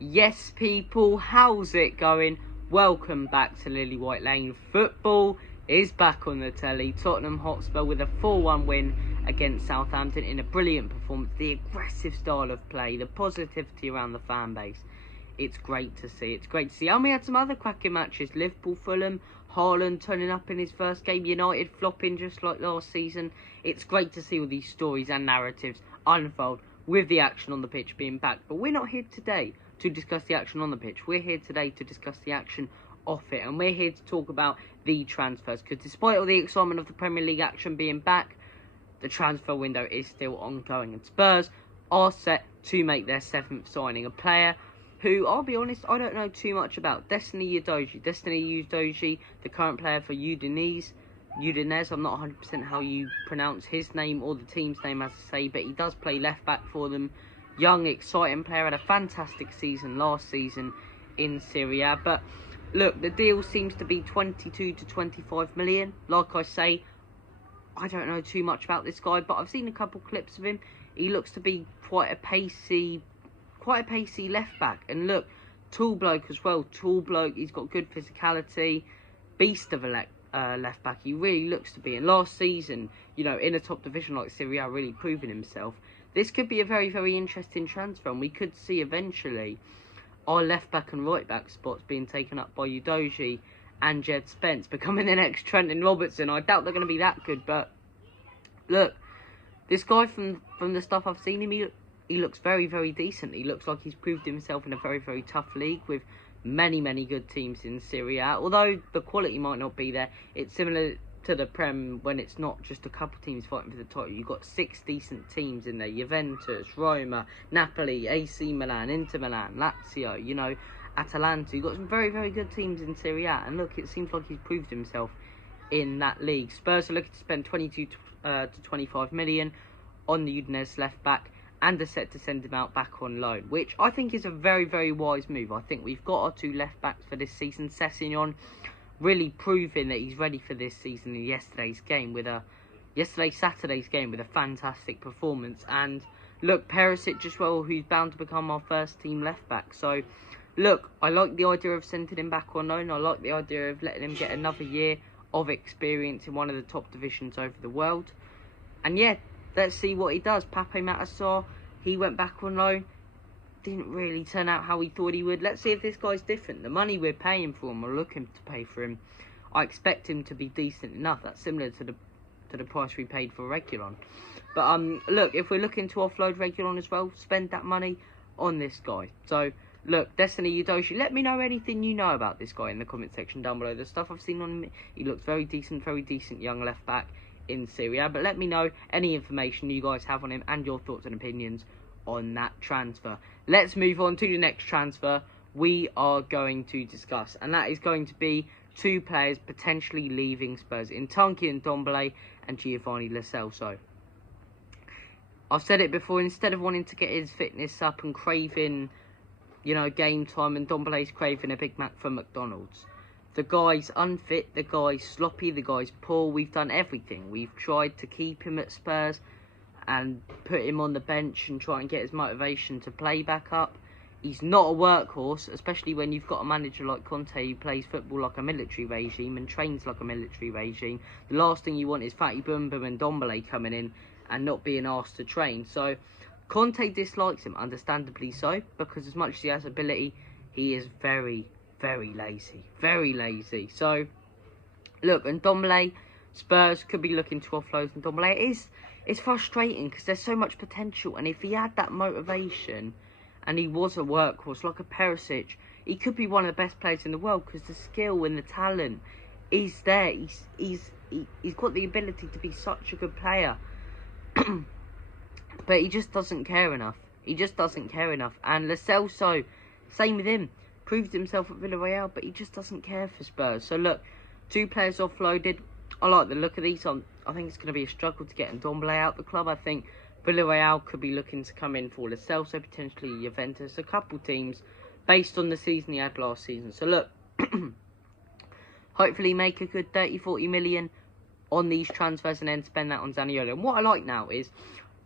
Yes, people, how's it going? Welcome back to Lily White Lane. Football is back on the telly. Tottenham Hotspur with a 4-1 win against Southampton in a brilliant performance. The aggressive style of play, the positivity around the fan base. It's great to see. It's great to see. And we had some other cracking matches. Liverpool, Fulham, Haaland turning up in his first game. United flopping just like last season. It's great to see all these stories and narratives unfold with the action on the pitch being back. But we're not here today to discuss the action on the pitch. We're here today to discuss the action off it. And we're here to talk about the transfers. Because despite all the excitement of the Premier League action being back, the transfer window is still ongoing. And Spurs are set to make their 7th signing. A player who, I'll be honest, I don't know too much about. Destiny Udogie, the current player for Udinese, I'm not 100% how you pronounce his name or the team's name, as I say, but he does play left back for them. Young, exciting player, had a fantastic season last season in Serie A. But look, the deal seems to be 22 to 25 million. Like I say, I don't know too much about this guy, but I've seen a couple clips of him. He looks to be quite a pacey left back. And look, tall bloke as well. Tall bloke, he's got good physicality. Beast of a left back, he really looks to be. And last season, in a top division like Serie A, really proving himself. This could be a very, very interesting transfer, and we could see eventually our left back and right back spots being taken up by Udogie and Jed Spence, becoming the next Trent and Robertson. I doubt they're going to be that good, but look, this guy from the stuff I've seen him, he looks very, very decent. He looks like he's proved himself in a very, very tough league with many, many good teams in Serie A. Although the quality might not be there, it's similar to the Prem when it's not just a couple teams fighting for the title. You've got 6 decent teams in there. Juventus, Roma, Napoli, AC Milan, Inter Milan, Lazio, Atalanta. You've got some very, very good teams in Serie A. And look, it seems like he's proved himself in that league. Spurs are looking to spend 22 to 25 million on the Udinese left back, and are set to send him out back on loan, which I think is a very, very wise move. I think we've got our 2 left backs for this season. Sessegnon really proving that he's ready for this season in Saturday's game with a fantastic performance. And look, Perisic as well, who's bound to become our first team left back. So look, I like the idea of sending him back on loan. I like the idea of letting him get another year of experience in one of the top divisions over the world. And yeah, let's see what he does. Pape Maddison, he went back on loan. Didn't really turn out how we thought he would. Let's see if this guy's different. The money we're paying for him, or looking to pay for him, I expect him to be decent enough. That's similar to the price we paid for Reguilon. But look, if we're looking to offload Reguilon as well, spend that money on this guy. So look, Destiny Udogie, let me know anything you know about this guy in the comment section down below. The stuff I've seen on him, he looks very decent young left back in Serie A. But let me know any information you guys have on him and your thoughts and opinions on that transfer. Let's move on to the next transfer we are going to discuss, and that is going to be 2 players potentially leaving Spurs, Udogie and Ndombele and Giovanni Lo Celso. I've said it before, instead of wanting to get his fitness up and craving, game time, and Ndombele's craving a Big Mac from McDonald's. The guy's unfit, the guy's sloppy, the guy's poor. We've done everything. We've tried to keep him at Spurs and put him on the bench and try and get his motivation to play back up. He's not a workhorse, especially when you've got a manager like Conte who plays football like a military regime and trains like a military regime. The last thing you want is Fatty Boom Boom and Ndombele coming in and not being asked to train. So Conte dislikes him, understandably so, because as much as he has ability, he is very, very lazy. Very lazy. So look, Ndombele, Spurs could be looking to offload Ndombele. It's frustrating because there's so much potential, and if he had that motivation and he was a workhorse like a Perisic, he could be one of the best players in the world because the skill and the talent is there. He's got the ability to be such a good player. But he just doesn't care enough. And Lo Celso, same with him. Proved himself at Villarreal, but he just doesn't care for Spurs. So look, 2 players offloaded. I like the look of these. I think it's going to be a struggle to get Ndombele out the club. I think Villarreal could be looking to come in for Lo Celso, potentially Juventus, a couple teams, based on the season he had last season. So look, hopefully make a good 30-40 million on these transfers and then spend that on Zaniolo. And what I like now is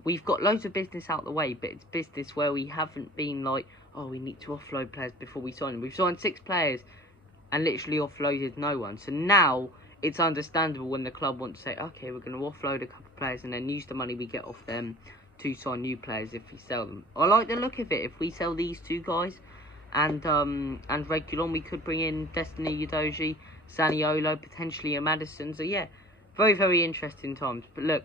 we've got loads of business out the way, but it's business where we haven't been like, oh, we need to offload players before we sign them. We've signed 6 players and literally offloaded no one. So now it's understandable when the club wants to say, okay, we're going to offload a couple of players and then use the money we get off them to sign new players if we sell them. I like the look of it. If we sell these 2 guys and Regulon, we could bring in Destiny, Udogie, Zaniolo, potentially a Maddison. So yeah, very, very interesting times. But look,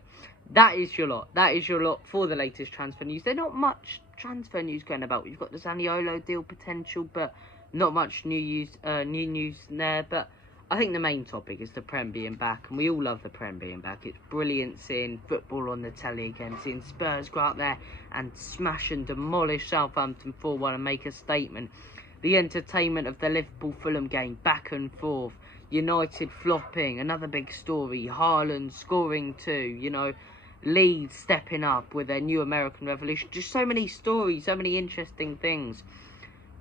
that is your lot. That is your lot for the latest transfer news. There's not much transfer news going about. We've got the Zaniolo deal potential, but not much new news there. But I think the main topic is the Prem being back, and we all love the Prem being back. It's brilliant seeing football on the telly again, seeing Spurs go out there and smash and demolish Southampton 4-1 and make a statement. The entertainment of the Liverpool-Fulham game, back and forth. United flopping, another big story. Haaland scoring 2, you know. Leeds stepping up with their new American Revolution. Just so many stories, so many interesting things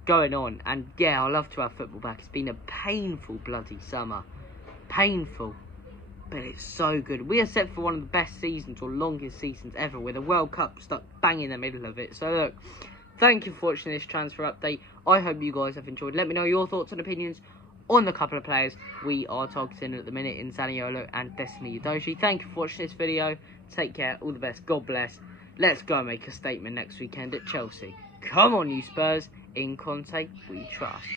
going on. And yeah, I love to have football back. It's been a painful bloody summer. Painful. But it's so good. We are set for one of the best seasons or longest seasons ever, with a World Cup stuck bang in the middle of it. So look, thank you for watching this transfer update. I hope you guys have enjoyed. Let me know your thoughts and opinions on the couple of players we are targeting at the minute in Zaniolo and Destiny Udogie. Thank you for watching this video. Take care. All the best. God bless. Let's go and make a statement next weekend at Chelsea. Come on, you Spurs. In Conte, we trust.